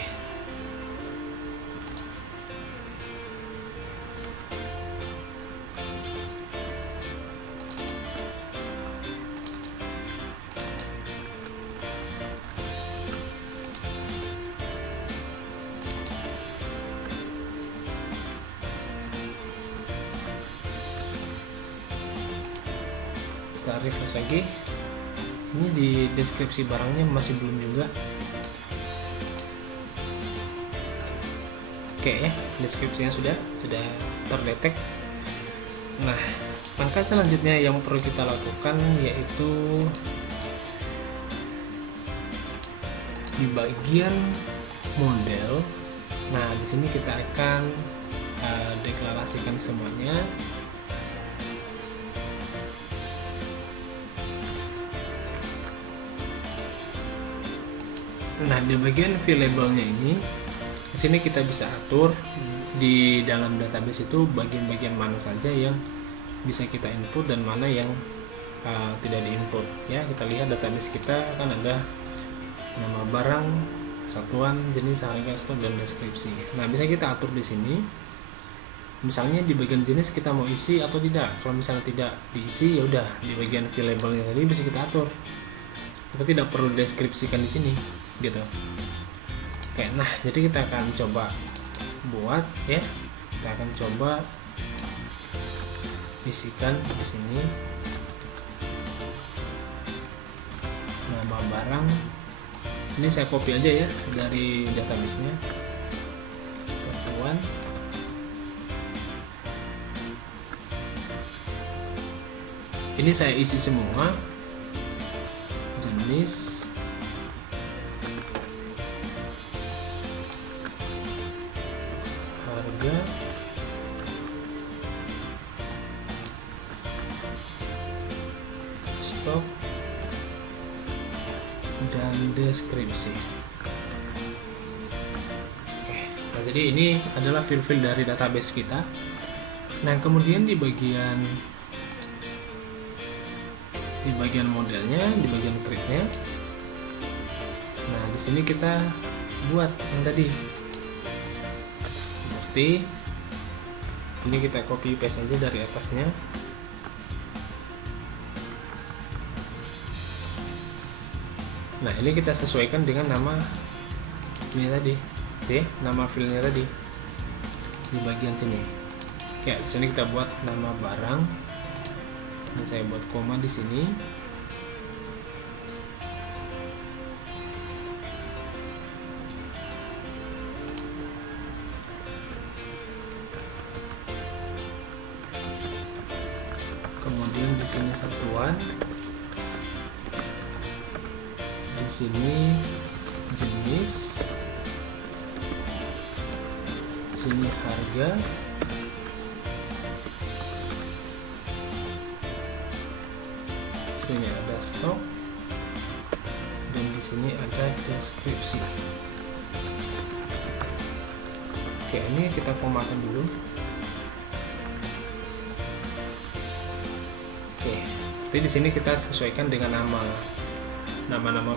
kita refresh lagi. Ini di deskripsi barangnya masih belum juga. Oke ya, deskripsinya sudah terdetek. Nah, langkah selanjutnya yang perlu kita lakukan yaitu di bagian model. Nah, di sini kita akan deklarasikan semuanya. Nah, di bagian view labelnya ini, di sini kita bisa atur di dalam database itu bagian-bagian mana saja yang bisa kita input dan mana yang tidak diinput. Ya, kita lihat database kita kan ada nama barang, satuan, jenis, harga, stok, dan deskripsi. Nah, bisa kita atur di sini. Misalnya di bagian jenis kita mau isi atau tidak. Kalau misalnya tidak diisi, ya udah di bagian view labelnya tadi bisa kita atur. Kita tidak perlu deskripsikan di sini, gitu. Oke, nah jadi kita akan coba buat ya. Kita akan coba isikan di sini nama barang, sini saya copy aja ya dari database-nya. Satuan. Ini saya isi semua. Jenis, harga, stok, dan deskripsi. Oke, nah jadi ini adalah fill-fill dari database kita. Nah kemudian di bagian modelnya, di bagian create-nya, nah di sini kita buat yang tadi seperti ini, kita copy paste aja dari atasnya. Nah ini kita sesuaikan dengan nama ini tadi, oke, nama filenya tadi di bagian sini. Oke, di sini kita buat nama barang. Ini saya buat koma di sini. Kemudian di sini satuan. Di sini jenis, sini harga, sini ada stok, dan di sini ada deskripsi. Oke, ini kita komakan dulu. Oke, jadi di sini kita sesuaikan dengan nama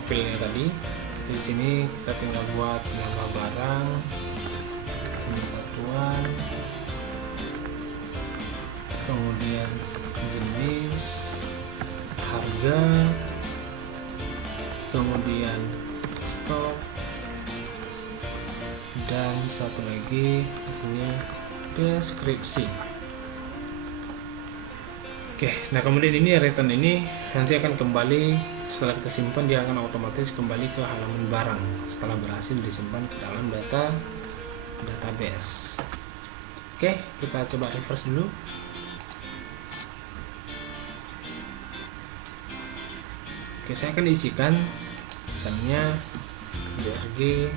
filenya tadi. Di sini kita tinggal buat nama barang, ini satuan, kemudian jenis, harga, kemudian stok, dan satu lagi di sini deskripsi. Oke, nah kemudian ini return ini nanti akan kembali. Setelah kita simpan, dia akan otomatis kembali ke halaman barang setelah berhasil disimpan ke dalam database. Oke, kita coba reverse dulu. Oke, saya akan isikan misalnya DRG.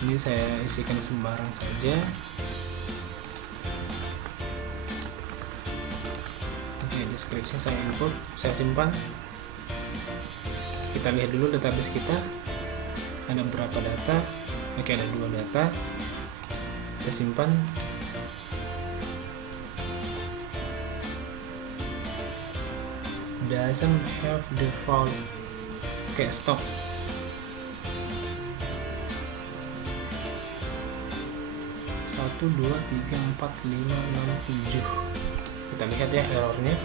Ini saya isikan sembarang saja. Deskripsi saya input, saya simpan. Kita lihat dulu database kita ada berapa data. Oke, ada 2 data. Kita simpan. Doesn't have default. Oke, stop. Satu, 2, 3, 4, 5, 6, 7. Kita lihat ya errornya.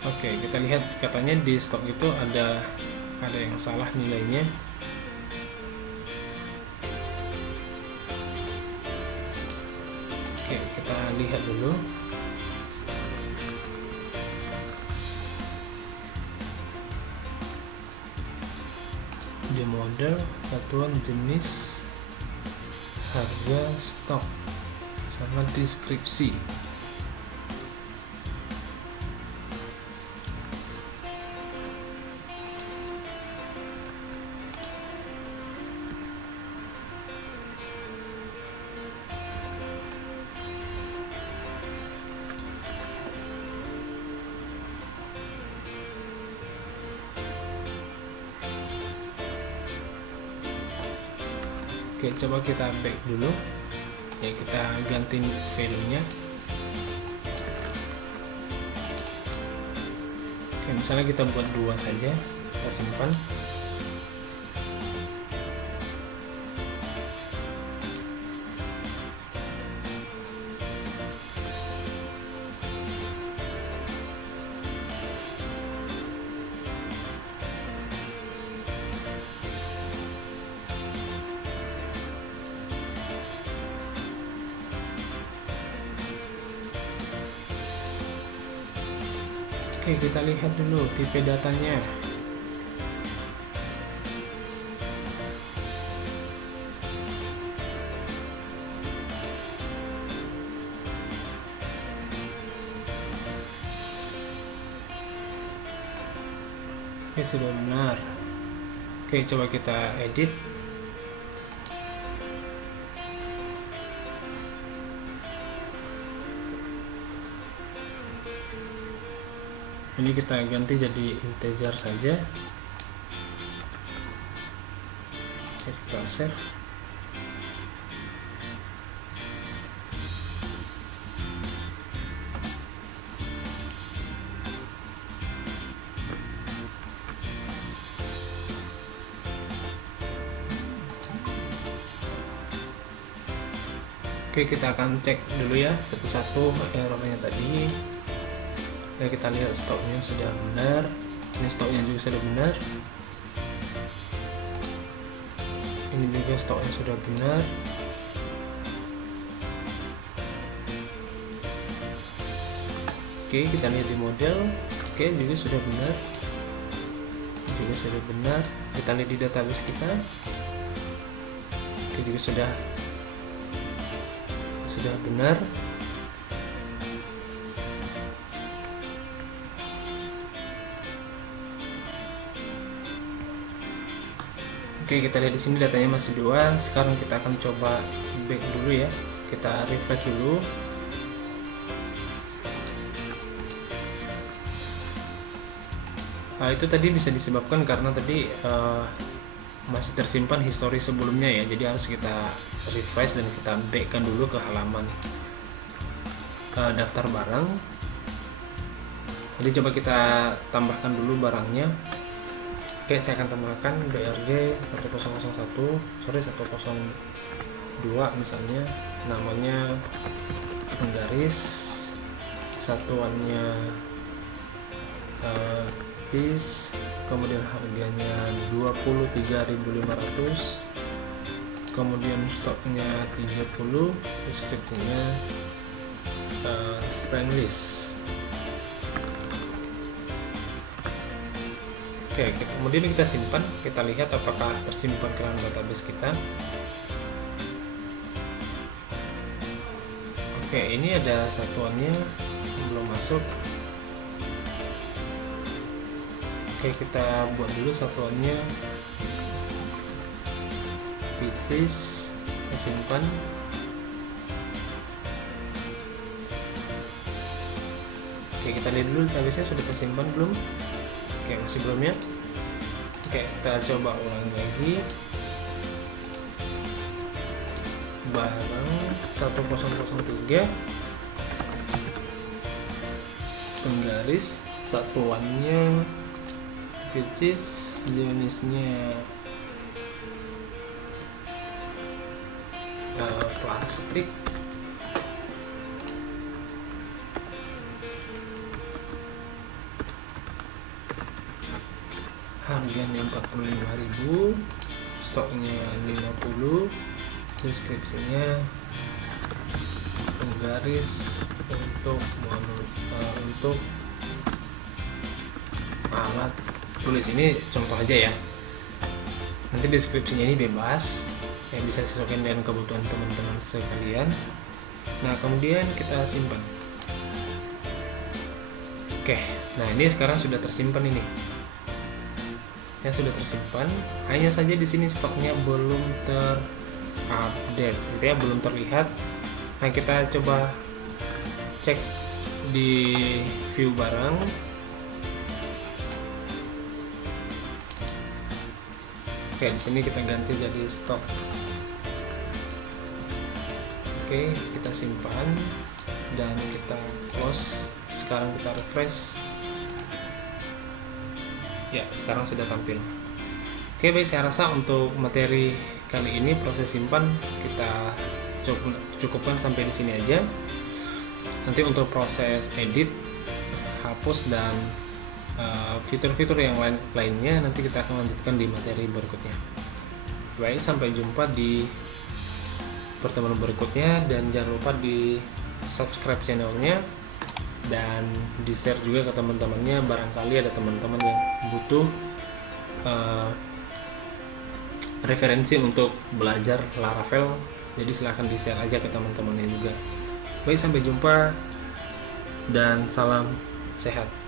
Oke, kita lihat katanya di stok itu ada yang salah nilainya. Oke, kita lihat dulu. Di model, satuan, jenis, harga, stok, sama deskripsi. Oke, coba kita back dulu ya, kita ganti value-nya. Oke, misalnya kita buat 2 saja, kita simpan. Oke, kita lihat dulu tipe datanya. Oke, sudah benar. Oke, coba kita edit. Ini kita ganti jadi integer saja. Oke, kita save. Oke, kita akan cek dulu ya satu-satu errornya tadi. Oke, kita lihat stoknya sudah benar. Ini stoknya juga sudah benar. Ini juga stoknya sudah benar. Oke, kita lihat di model. Oke, juga sudah benar. Juga sudah benar. Kita lihat di database kita. Oke, juga sudah benar. Oke, kita lihat di sini datanya masih 2. Sekarang kita akan coba back dulu ya. Kita refresh dulu. Nah, itu tadi bisa disebabkan karena tadi masih tersimpan histori sebelumnya ya, jadi harus kita refresh dan kita backkan dulu ke halaman daftar barang. Jadi coba kita tambahkan dulu barangnya. Oke, saya akan tambahkan BRG 102 misalnya, namanya penggaris, satuannya piece, kemudian harganya 23.500, kemudian stoknya 30, deskripsinya stainless. Oke, kemudian kita simpan, kita lihat apakah tersimpan ke dalam database kita. Oke, ini ada satuannya belum masuk. Oke, kita buat dulu satuannya, pieces, kita simpan. Oke, kita lihat dulu database-nya sudah tersimpan belum. Oke, masih belum ya. Oke, kita coba ulang lagi. Barang 1003, penggaris, satuannya pieces, jenisnya plastik, harganya 45.000, stoknya 50, deskripsinya penggaris untuk alat tulis. Ini contoh aja ya, nanti deskripsinya ini bebas yang bisa disesuaikan dengan kebutuhan teman-teman sekalian. Nah, kemudian kita simpan. Oke, nah ini sekarang sudah tersimpan ini ya, sudah tersimpan. Hanya saja di sini stoknya belum terupdate gitu ya, belum terlihat. Nah, kita coba cek di view barang. Oke, di sini kita ganti jadi stok. Oke, kita simpan dan kita close. Sekarang kita refresh. Ya, sekarang sudah tampil. Oke, baik, saya rasa untuk materi kali ini proses simpan kita cukupkan sampai di sini aja. Nanti untuk proses edit, hapus dan fitur-fitur yang lainnya nanti kita akan lanjutkan di materi berikutnya. Baik, sampai jumpa di pertemuan berikutnya dan jangan lupa di subscribe channelnya dan di share juga ke teman-temannya, barangkali ada teman-teman yang butuh referensi untuk belajar Laravel, jadi silahkan di share aja ke teman-temannya juga. Baik, sampai jumpa dan salam sehat.